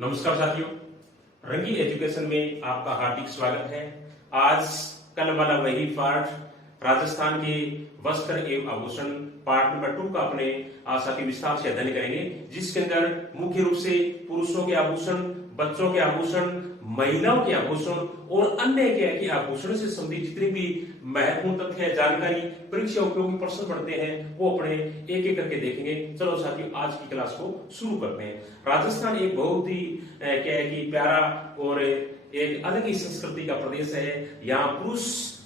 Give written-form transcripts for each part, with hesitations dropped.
नमस्कार साथियों, रंगी एजुकेशन में आपका हार्दिक स्वागत है। आज कल वाला वही पाठ राजस्थान के वस्त्र एवं आभूषण पार्ट नंबर 2 का अपने साथी विस्तार से अध्ययन करेंगे, जिसके अंदर मुख्य रूप से पुरुषों के आभूषण, बच्चों के आभूषण, महिलाओं के आभूषण और अन्य के आभूषण से संबंधित जितनी भी महत्वपूर्ण तथ्य है, जानकारी, परीक्षा उपयोगी प्रश्न पढ़ते हैं, वो अपने एक एक करके देखेंगे। चलो साथियों, आज की क्लास को शुरू करते हैं। राजस्थान एक बहुत ही प्यारा और एक अलग ही संस्कृति का प्रदेश है। यहाँ पुरुष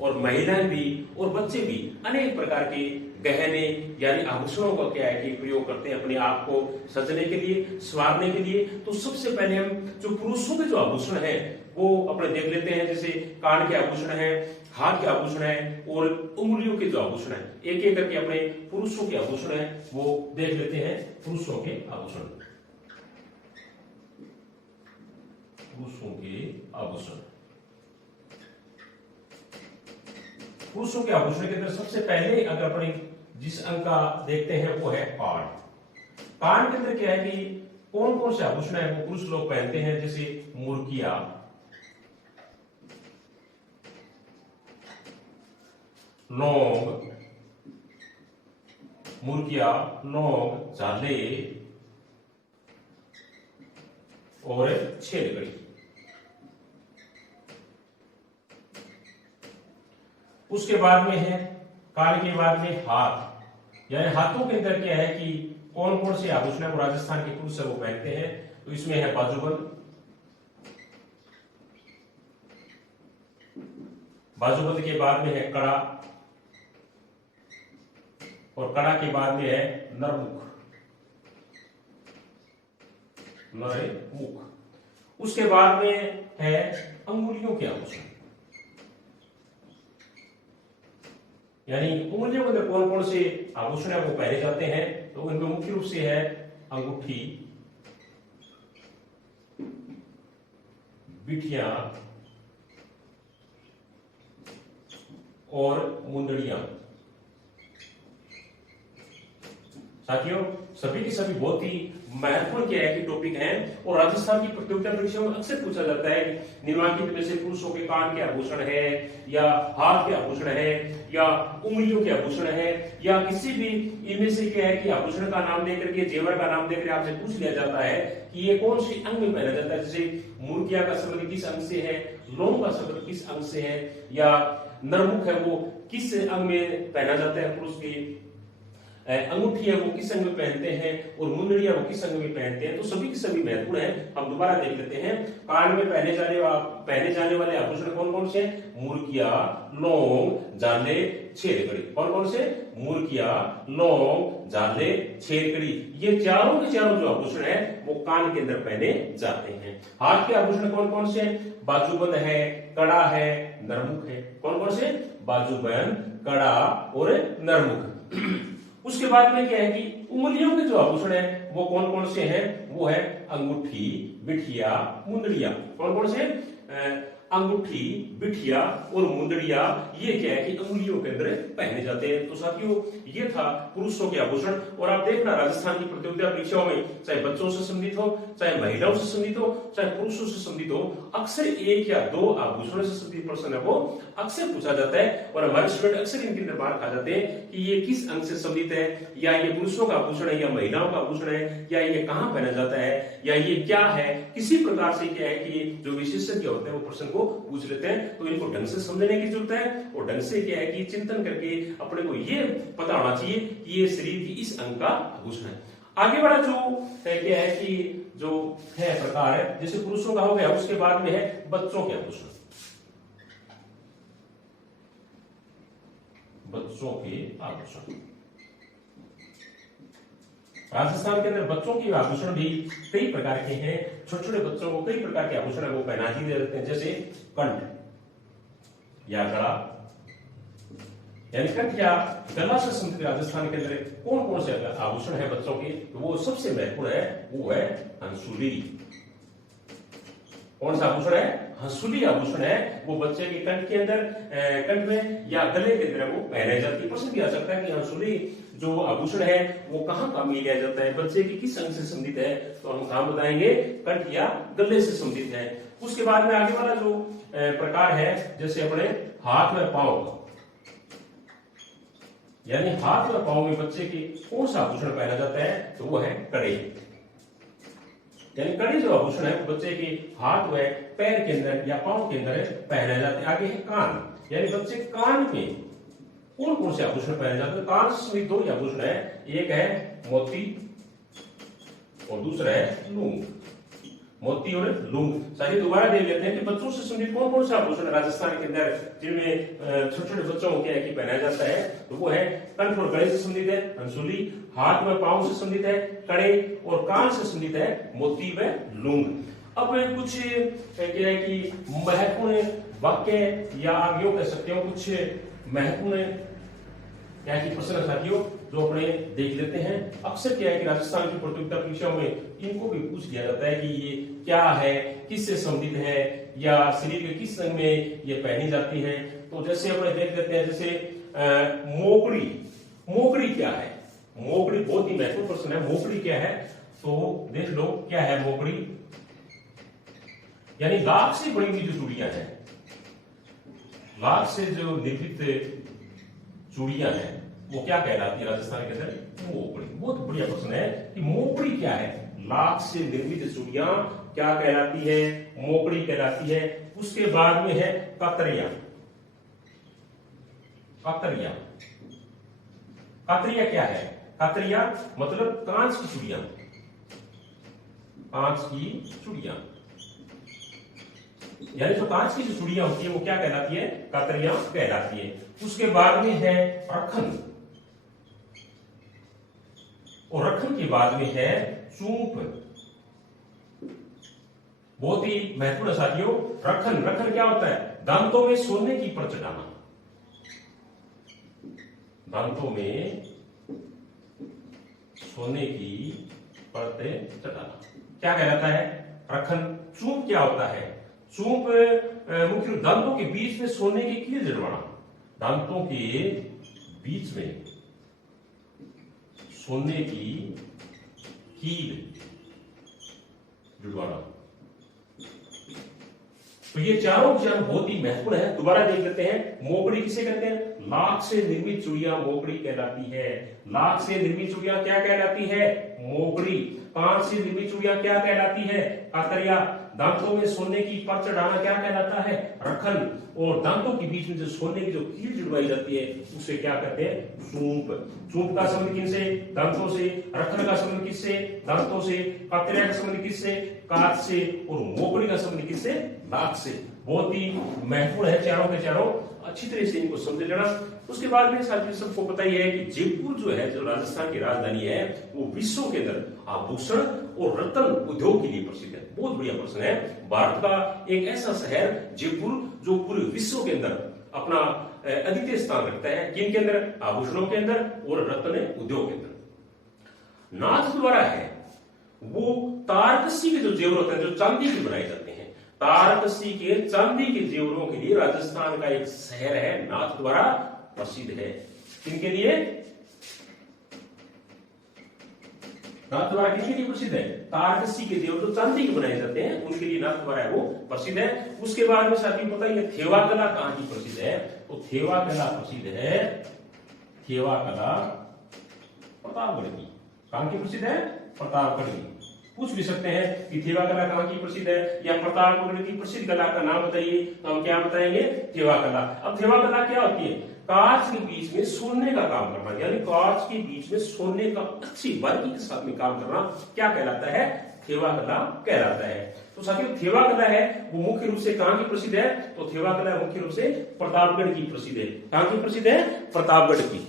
और महिलाएं भी और बच्चे भी अनेक प्रकार के गहने यानी आभूषणों का प्रयोग करते हैं अपने आप को सजने के लिए, संवारने के लिए। तो सबसे पहले हम जो पुरुषों के जो आभूषण है वो अपने देख लेते हैं। जैसे कान के आभूषण है, हाथ के आभूषण है और उंगलियों के जो आभूषण है, एक एक करके अपने पुरुषों के आभूषण है वो देख लेते हैं। पुरुषों के आभूषण, पुरुषों के आभूषण, पुरुषों के आभूषण के अंदर सबसे पहले अगर अपने जिस अंग का देखते हैं वो है कान। कान के अंदर क्या है कि कौन कौन से आभूषण है वो पुरुष लोग पहनते हैं। जैसे मुर्किया, लौंग, मुर्किया, लौंग, झाले और छेदकड़ी। उसके बाद में है कान के बाद में हाथ, यानी हाथों के अंदर क्या है कि कौन कौन से आभूषण है वो राजस्थान के पुरुष वो पहनते हैं। तो इसमें है बाजूबंद, बाजूबंद के बाद में है कड़ा और कड़ा के बाद में है नरमुख, नरमुख। उसके बाद में है अंगुलियों के आभूषण, यानी उंगलियों के अंदर कौन कौन से आभूषण है वो पहने जाते हैं। तो उनमें मुख्य रूप से है अंगूठी, बिठिया और मुंदड़ियां। साथियों, सभी की सभी बहुत ही महत्वपूर्ण क्या है कि टॉपिक है और राजस्थान की प्रतियोगिता परीक्षाओं में अक्सर पूछा जाता है कि निम्नलिखित में से पुरुषों के कान के आभूषण है या हाथ के आभूषण है या उंगलियों के आभूषण है या किसी भी इनमें से क्या है कि आभूषण का नाम देकर के, जेवर का नाम देकर आपसे पूछ लिया जाता है कि ये कौन सी अंग में पहना जाता है। जैसे मुर्किया का संबंध किस अंग से है, लौंग का संबंध किस अंग से है या नरमुख है वो किस अंग में पहना जाता है पुरुष के, अंगूठी है वो किस अंग में पहनते हैं और मुंदड़ियां वो किस अंग में पहनते हैं। तो सभी की सभी महत्वपूर्ण है। हम दोबारा देख लेते हैं। कान में पहने जाने वाले आभूषण कौन कौन से? मुर्किया, लौंग, झाले, छेदकड़ी। कौन कौन से? मुर्किया, लौंग, झाले, छेदकड़ी। ये चारों के चारों जो आभूषण है वो कान के अंदर पहने जाते हैं। हाथ के आभूषण कौन कौन से? बाजूबंद है, कड़ा है, नरमुख है। कौन कौन से? बाजूबंद, कड़ा और नरमुख। उसके बाद में क्या है कि उंगलियों के जो आभूषण है वो कौन कौन से हैं? वो है अंगूठी, बिठिया, मुंदड़िया। कौन कौन से? अंगूठी, बिठिया और मुंदड़िया। ये क्या है कि अंगुलियों के अंदर पहने जाते हैं। तो साथियों, ये था पुरुषों के आभूषण। और आप देखना राजस्थान की प्रतियोगिता परीक्षाओं में चाहे बच्चों से संबंधित हो, चाहे महिलाओं से संबंधित हो, चाहे पुरुषों से संबंधित हो, अक्सर एक या दो आभूषणों से संबंधित प्रश्न है वो अक्सर पूछा जाता है। और हमारे स्टूडेंट अक्सर इनके अंदर मार्क आ जाते हैं कि ये किस अंग से संबंधित है, या ये पुरुषों का आभूषण है या महिलाओं का आभूषण है, या ये कहाँ पहना जाता है, या ये क्या है। किसी प्रकार से क्या है कि जो विशेषज्ञ होते हैं वो प्रश्न को पूछ लेते हैं। तो इनको ढंग से समझने की जरूरत है और ढंग से क्या है कि चिंतन करके अपने को ये पता होना चाहिए कि ये शरीर की इस अंग का आभूषण है। आगे वाला जो है क्या है कि जो है प्रकार है, जैसे पुरुषों का हो गया, उसके बाद में है बच्चों के आभूषण। बच्चों के आभूषण राजस्थान के अंदर बच्चों के आभूषण भी कई प्रकार के हैं। छोटे छोटे बच्चों को कई प्रकार के आभूषण वो पहना दिए जाते हैं। जैसे कंठ या गला, यानी कंठ या गला से संबंधित राजस्थान के अंदर कौन कौन से आभूषण है बच्चों के? तो वो सबसे महत्वपूर्ण है, वो है हंसुली। कौन सा आभूषण है? हंसुली आभूषण है। वो बच्चे के कंठ के अंदर, कंठ में या गले के अंदर वो पहनाई जाती है। प्रश्न भी आ सकता है कि हंसुली जो आभूषण है वो कहाँ काम में लिया जाता है, बच्चे के किस अंग से संबंधित है, तो हम काम बताएंगे कंठ या गले से संबंधित है। उसके बाद में आगे वाला जो प्रकार है, जैसे अपने हाथ में पांव, यानी हाथ और पांव में बच्चे के कौन सा आभूषण पहना जाता है, तो वो है कड़े। यानी कड़े जो आभूषण है बच्चे के हाथ व पैर के अंदर या पांव के अंदर पहने जाते हैं। आगे है कान, यानी बच्चे कान में कौन कौन से आभूषण पहने जाते हैं, कान से संबंधित दो आभूषण है, एक है मोती और दूसरा है लूंग। मोती और लूंग। साथी दोबारा देख लेते हैं कि बच्चों से संबंधित कौन कौन सा आभूषण राजस्थान के अंदर जिनमें छोटे छोटे बच्चों को क्या है कि पहनाया जाता है, तो वो है कंठ और गले से संबंधित है अंसुली, हाथ में पांव से संबंधित है कड़े, और कान से संबंधित है मोती व लूंग। अब कुछ क्या है कि महत्वपूर्ण वाक्य या आप यूं कह सकते हो कुछ महत्वपूर्ण क्या है कि प्रश्न साथियों जो अपने देख लेते हैं। अक्सर क्या है कि राजस्थान की प्रतियोगिता परीक्षाओं में इनको भी पूछ लिया जाता है कि ये क्या है, किससे संबंधित है, या शरीर के किस अंग में ये पहनी जाती है। तो जैसे अपने देख लेते हैं, जैसे मोकड़ी, मोकड़ी क्या है, मोकड़ी बहुत ही महत्वपूर्ण प्रश्न है। मोकड़ी क्या है, तो देख लो क्या है मोकड़ी, यानी लाख से बड़ी हुई जो चूड़ियां हैं, लाख से जो निर्मित चूड़ियां हैं वो क्या कहलाती है राजस्थान के अंदर, मोकड़ी। बहुत बढ़िया प्रश्न है कि मोकड़ी क्या है, लाख से निर्मित चूड़ियां क्या कहलाती है, मोकड़ी कहलाती है। उसके बाद में है कतरिया, कतरिया, कतरिया क्या है, कतरिया मतलब कांच की चूड़ियां, कांच की चूड़ियां, यानी जो कांच की जो चूड़ियां होती है वो क्या कहलाती है, कतरिया कहलाती है। उसके बाद में है रखन, और रखन के बाद में है चूंप। बहुत ही महत्वपूर्ण साथियों, रखन, रखन क्या होता है, दांतों में सोने की परत चढ़ाना, दांतों में सोने की परत चढ़ाना क्या कहलाता है, रखन। चूंप क्या होता है, चूंप मुख्य दांतों के बीच में सोने की कील जड़वाना, दांतों के बीच में सोने की कील जुड़वाना। तो ये चारों बहुत ही महत्वपूर्ण है। दोबारा देख लेते हैं, मोकड़ी किसे कहते हैं, लाख से निर्मित चूड़ियां मोकड़ी कहलाती है। लाख से निर्मित चूड़ियां क्या कहलाती है, मोकड़ी। कांच से निर्मित चूड़ियां क्या कहलाती है, कतरिया। दांतों में सोने की परत चढ़ाना क्या कहलाता है, रखन। और दांतों के बीच में जो सोने की जो कील जुड़वाई जाती है उसे क्या कहते हैं, चूंप। चूंप का संबंध किससे, दांतों से। रखन का संबंध किससे, दांतों से। कतरिया का संबंध किससे, कांच से। और मोकड़ी का संबंध किससे, लाख से। बहुत ही महत्वपूर्ण है चारों के चारों, अच्छी तरह से इनको समझ लेना। उसके बाद में साथियों सबको पता ही है कि जयपुर जो है, जो राजस्थान की राजधानी है, वो विश्व के अंदर आभूषण और रत्न उद्योग के लिए प्रसिद्ध है। बहुत बढ़िया प्रश्न है। भारत का एक ऐसा शहर जयपुर जो पूरे विश्व के अंदर अपना अद्वितीय स्थान रखता है, किन के अंदर, आभूषणों के अंदर और रत्न उद्योग के अंदर। नाथ द्वारा है वो तारकसी के जो जेवर होते हैं, जो चांदी के बनाए जाते हैं, तारकसी के चांदी के जेवरों के लिए राजस्थान का एक शहर है नाथ द्वारा प्रसिद्ध है। किनके लिए, नाथ द्वारा किसके लिए प्रसिद्ध है, तारकसी के जेवर जो चांदी के बनाए जाते हैं उनके लिए नाथ द्वारा है वो प्रसिद्ध है। उसके बाद में साथियों पता ही है थेवा कला कहां की प्रसिद्ध है, तो थेवा कला प्रसिद्ध है, थेवा कला प्रतापगढ़ की। कहां की प्रसिद्ध है, प्रतापगढ़ की। पूछ भी सकते हैं कि थेवा कला कहां की प्रसिद्ध है या प्रतापगढ़ की प्रसिद्ध कला का नाम बताइए, तो हम क्या बताएंगे, थेवा कला। अब थेवा कला क्या होती है, कांच के बीच में सोने का काम करना, यानी कांच के बीच में सोने का अच्छी बारीकी के साथ में काम करना क्या कहलाता है, थेवा कला कहलाता है। तो साथियों थेवा कला है वो मुख्य रूप से कहां की प्रसिद्ध है, तो थेवा कला मुख्य रूप से प्रतापगढ़ की प्रसिद्ध है। कहां की प्रसिद्ध है, प्रतापगढ़ की।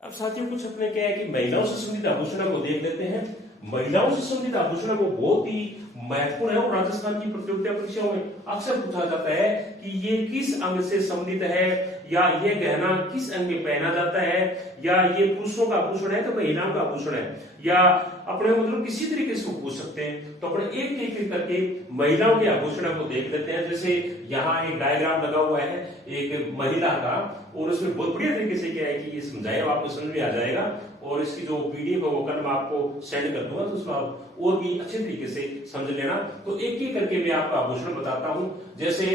अब साथियों कुछ अपने क्या है कि महिलाओं से संबंधित आभूषणों को देख लेते हैं। महिलाओं से संबंधित आभूषण वो बहुत ही महत्वपूर्ण है और राजस्थान की प्रतियोगिता परीक्षाओं में अक्सर पूछा जाता है कि ये किस अंग से संबंधित है, या ये गहना किस अंग में पहना जाता है, या ये पुरुषों का आभूषण है तो महिलाओं का आभूषण है, या अपने मतलब किसी तरीके से पूछ सकते हैं। तो अपने एक एक करके महिलाओं के आभूषण को देख लेते हैं। जैसे यहाँ एक डायग्राम लगा हुआ है एक महिला का, और उसमें बहुत बढ़िया तरीके से क्या है कि ये समझाया आपको समझ में आ जाएगा, और इसकी जो पीडीएफ है वो कल मैं आपको सेंड कर दूंगा, तो उसको आप और भी अच्छे तरीके से समझ लेना। तो एक एक करके मैं आपको आभूषण बताता हूं। जैसे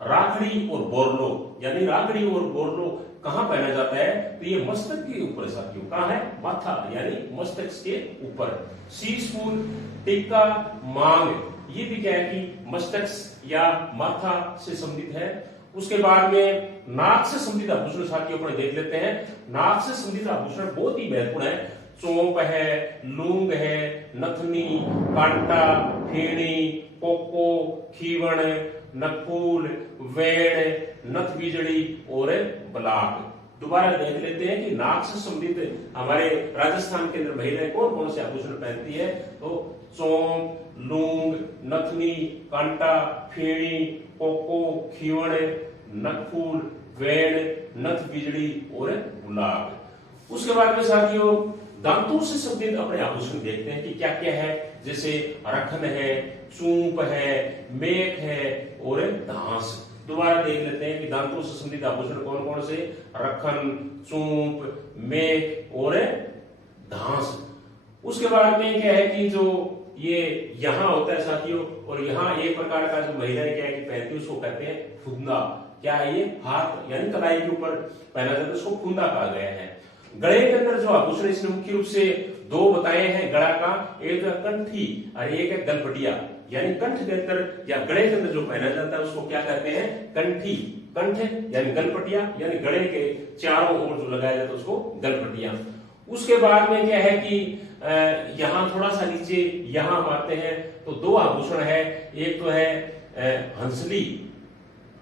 राखड़ी और बोरलो, यानी राखड़ी और बोरलो कहां पहना जाता है, तो ये मस्तक के ऊपर साथियों, कहां है, माथा यानी मस्तक के ऊपर। शीश-फूल, टिक्का, मांग, ये भी क्या है कि मस्तक या माथा से संबंधित है। उसके बाद में नाक से संबंधित आभूषण साथियों पर देख लेते हैं। नाक से संबंधित आभूषण बहुत ही महत्वपूर्ण है। चोंप है, लूंग है, नथनी, कांटा, फेणी, पोको, खीवण, नकुल, वेण, नथ बीजड़ी और बलाक। दोबारा देख लेते हैं कि नाक से संबंधित हमारे राजस्थान के अंदर महिलाएं कौन कौन से आभूषण पहनती है। तो चोंप, लूंग, नथनी, कांटा, फेणी, पोको, खीवण, नकुल, वेण, नथ बीजड़ी और गुलाब। उसके बाद में साथियों दांतों से संबंधित अपने आभूषण देखते हैं कि क्या क्या है। जैसे रखन है, चूंप है, मेख है और धांस। दोबारा देख लेते हैं कि दांतों से संबंधित आभूषण कौन कौन से, रखन, चूंप, मेख और धांस। उसके बाद में क्या है कि जो ये यहाँ होता है साथियों, और यहाँ एक प्रकार का जो महिलाएं क्या है कि पहनती है उसको कहते हैं फुंदा। क्या है ये, हाथ यानी कलाई के ऊपर पहना जाता है, उसको फुंदा कहा गया है। गले के अंदर जो आभूषण इसने मुख्य रूप से दो बताए हैं गला का, एक है कंठी और एक है गलपटिया। यानी कंठ के अंदर या गले के अंदर जो पहना जाता है उसको क्या कहते हैं, कंठी। कंठ यानी गलपटिया, यानी गले के चारों ओर जो लगाया जाता है उसको गलपटिया। उसके बाद में क्या है कि यहाँ थोड़ा सा नीचे यहाँ हम आते हैं तो दो आभूषण है। एक तो है हंसली,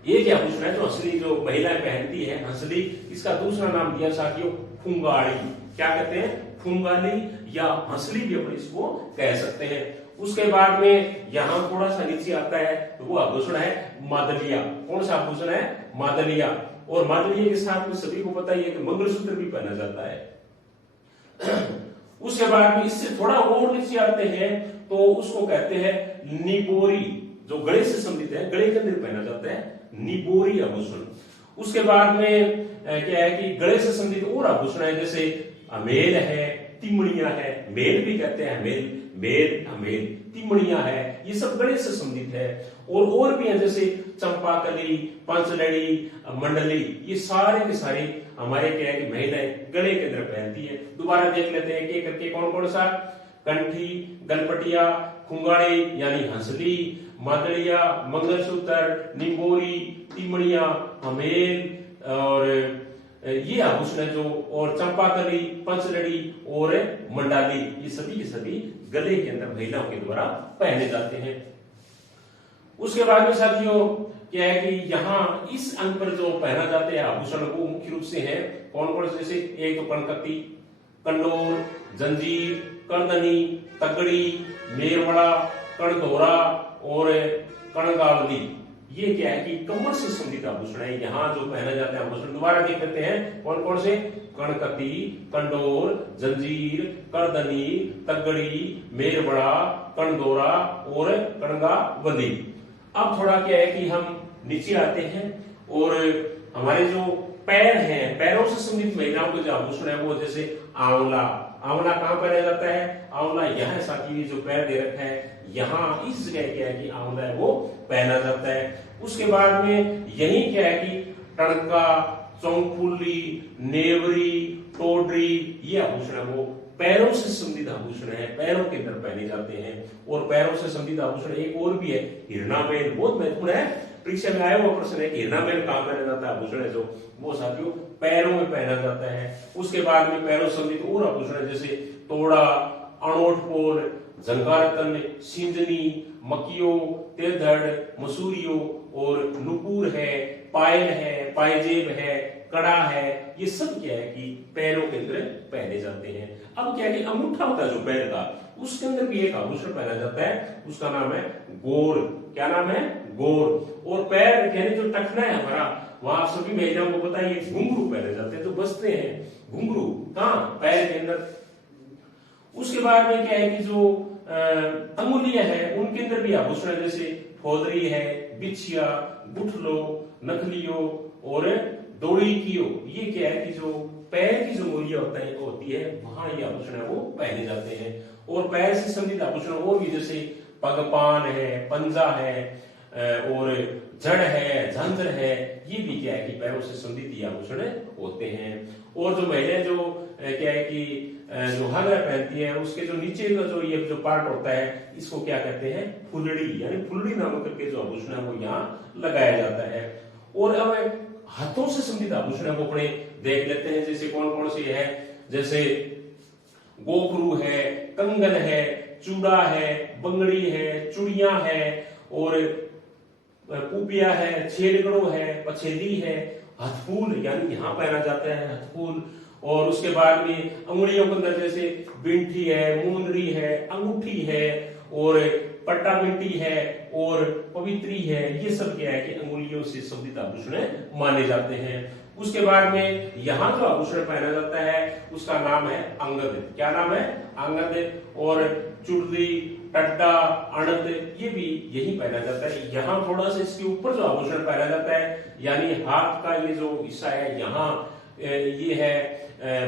एक आभूषण है जो हंसली जो महिलाएं पहनती है, हंसली। इसका दूसरा नाम दिया साथियों फुंगाड़ी। क्या कहते हैं, फुंगाली या हंसली भी अपन इसको कह सकते हैं। उसके बाद में यहां थोड़ा सा नीचे आता है तो वो आभूषण है मादलिया। कौन सा आभूषण है, मादलिया। और मादलिया के साथ में सभी को पता है कि मंगलसूत्र भी पहना जाता है। उसके बाद में इससे थोड़ा और नीचे आते हैं तो उसको कहते हैं निबोरी, जो गले से संबंधित है, गले के अंदर पहना जाता है निबोरी आभूषण। उसके बाद में क्या है कि गले से संबंधित और आभूषण है, जैसे अमेल है, तिमड़िया है, मेल भी कहते हैं, मेल, मेल, अमेल, तिमड़िया है, ये सब गले से संबंधित है। और भी है, जैसे चंपाकली, पंचलड़ी, मंडली, ये सारे के सारे हमारे क्या है कि महिलाएं गले के अंदर पहनती है। दोबारा देख लेते हैं एक करके कौन कौन सा, कंठी, गलपटिया, खुंगाड़ी यानी हंसली, मादड़िया, मंगलसूत्र, निबोरी, तिमड़िया, अमेल और ये आभूषण है जो, और चंपाकली, पंचलड़ी और मंडाली, ये सभी के सभी गले के अंदर महिलाओं के द्वारा पहने जाते हैं। उसके बाद में साथियों क्या है कि यहाँ इस अंग पर जो पहना जाते हैं आभूषण वो मुख्य रूप से है कौन कौन से, जैसे एक तो कनकती, कंडोर, जंजीर, करदनी, तगड़ी, मेरवड़ा, कणधोरा और कणगावली। ये क्या है कि कमर से संबंधित आभूषण है, यहाँ जो पहना जाता है आभूषण। दोबारा देख लेते हैं कौन कौन से, कणकती, कंडोर, जंजीर, करदनी, तगड़ी, मेरबड़ा, कणदोरा और कणगावली। अब थोड़ा क्या है कि हम नीचे आते हैं और हमारे जो पैर हैं, पैरों से संबंधित महिलाओं के जो आभूषण है वो जैसे आंवला। आंवला कहाँ पहना जाता है, आंवला यहाँ साथी जो पैर दे रखा है यहाँ इस जगह क्या है कि आंवला है वो पहना जाता है। उसके बाद में यही क्या है कि टणका, चौंकुली, नेवरी, टोडरी, ये आभूषण है वो पैरों से संबंधित आभूषण है, पैरों के अंदर पहने जाते हैं। और पैरों से संबंधित आभूषण एक और भी है, हिरणामेल, बहुत महत्वपूर्ण है, परीक्षा में आया हुआ प्रश्न है कि हिरणामेल कहाँ पहना जाता है आभूषण है जो, वो साथियों पैरों में पहना जाता है। उसके बाद में पैरों से संबंधित और आभूषण है, जैसे तोड़ा, अणोटपोर, जंगारतन, सिंजनी, मकियो, तेधड़, मसूरियो और नुपुर है, पायल है, पायजेब है, कड़ा है, ये सब क्या है कि पैरों के अंदर पहने जाते हैं। अब क्या है कि अंगूठा होता है जो पैर का, उसके अंदर भी एक आभूषण पहना जाता है, उसका नाम है गोर। क्या नाम है? गोर। और पैर यानी जो टखना है हमारा, वहां आप सभी महिलाओं को पता है घुंघरू पहने जाते हैं, जो बसते हैं घुंघरू, हाँ, पैर के अंदर। उसके बाद में क्या है कि जो अंगुलियां है उनके अंदर भी आभूषण है, जैसे फोदरी है, बिछिया, गुठलो, नखलियो और दौड़ी कियो। ये क्या है कि जो पैर की जो अंगुलियां होती है वहां ये आभूषण है वो पहने जाते हैं। और पैर से संबंधित आभूषण और भी, जैसे पगपान है, पंजा है और जड़ है, झंझर है, ये भी क्या है कि पैरों से संबंधित ये आभूषण होते हैं। और जो महिलाएं जो क्या है कि जो हार पहनती है उसके जो नीचे का जो ये जो पार्ट होता है, इसको क्या कहते हैं? फुलड़ी, यानी फुलड़ी नामक करके जो आभूषण है वो यहाँ लगाया जाता है। और अब हाथों से संबंधित आभूषण है वो अपने देख लेते हैं, जैसे कौन कौन से है, जैसे गोखरू है, कंगन है, चूड़ा है, बंगड़ी है, चूड़ियां है और पुपिया है, छेड़गड़ो है, पछेदी है, हथफूल यानी यहाँ पहना जाता है हथफूल। और उसके बाद में अंगुलियों के अंदर जैसे बिंठी है, मुंदरी है, अंगूठी है और पट्टा बिंटी है और पवित्री है, ये सब क्या है कि अंगुलियों से संबंधित आभूषण माने जाते हैं। उसके बाद में यहाँ जो आभूषण पहना जाता है उसका नाम है अंगद। क्या नाम है? अंगद। और चुड़दी, टड्डा, अणद, ये भी यही पहना जाता है। यहाँ थोड़ा सा इसके ऊपर जो आभूषण पहना जाता है, यानी हाथ का ये जो हिस्सा है, यहाँ ये है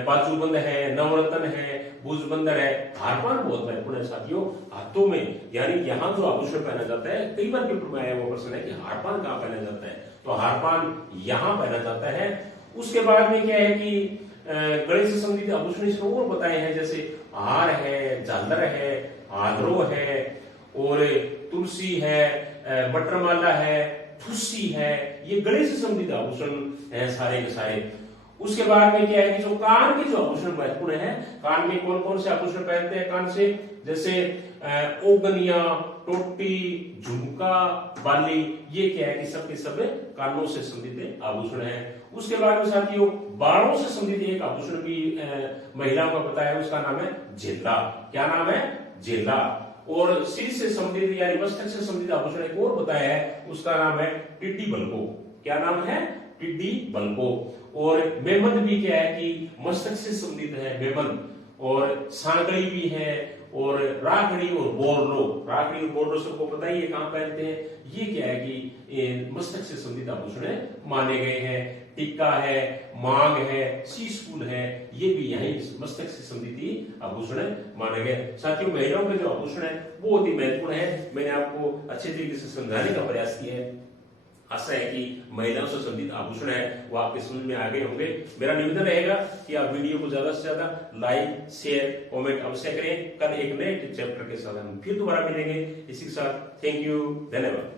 बाजूबंद है, नवरत्न है, भुजबंदर है, हारपान बहुत महत्वपूर्ण है साथियों हाथों में। यानी यहाँ जो आभूषण पहना जाता है, कई बार पेपर में आया वो प्रश्न है कि हारपान कहाँ पहना जाता है, तो हारपान यहाँ पहना जाता है। उसके बाद में क्या है कि गले से संबंधित आभूषण इसमें और बताए हैं, जैसे हार है, झालर है, हादरो है और तुलसी है, बटरमाला है, ठुस्सी है, ये गले से संबंधित आभूषण है सारे के सारे। उसके बाद में क्या है कि जो कान के जो आभूषण महत्वपूर्ण है, कान में कौन कौन से आभूषण पहनते हैं कान से, जैसे ओगनिया, टोटी, झुमका, बाली, ये क्या है कि सब के सब कानों से संबंधित आभूषण है। उसके बाद में साथियों बालों से संबंधित एक आभूषण भी महिलाओं का पता है, उसका नाम है झेला। क्या नाम है? झेला। और सिर से संबंधित यानी मस्तक से संबंधित आभूषण एक और बताया है, उसका नाम है टिड्डी बल्को। क्या नाम है? टिड्डी बल्को। और मेमन भी क्या है कि मस्तक से संबंधित है मेमन। और सांकड़ी भी है और राखड़ी और बोरलो। राखड़ी और बोरलो सबको पता ही है कहां पहनते हैं, ये क्या है कि मस्तक से संबंधित आभूषण माने गए हैं। टिक्का है, मांग है, शीशफूल है, ये भी यही मस्तक से संबंधित आभूषण माने गए। साथियों महिलाओं के जो आभूषण है वो बहुत ही महत्वपूर्ण है, मैंने आपको अच्छे तरीके से समझाने का प्रयास किया है। आशा है कि महिलाओं से संबंधित आभूषण है वो आपके समझ में आ गए होंगे। मेरा निवेदन रहेगा कि आप वीडियो को ज्यादा से ज्यादा लाइक, शेयर, कमेंट अवश्य करें। कल एक नए चैप्टर के साथ हम फिर दोबारा मिलेंगे। इसी के साथ थैंक यू, धन्यवाद।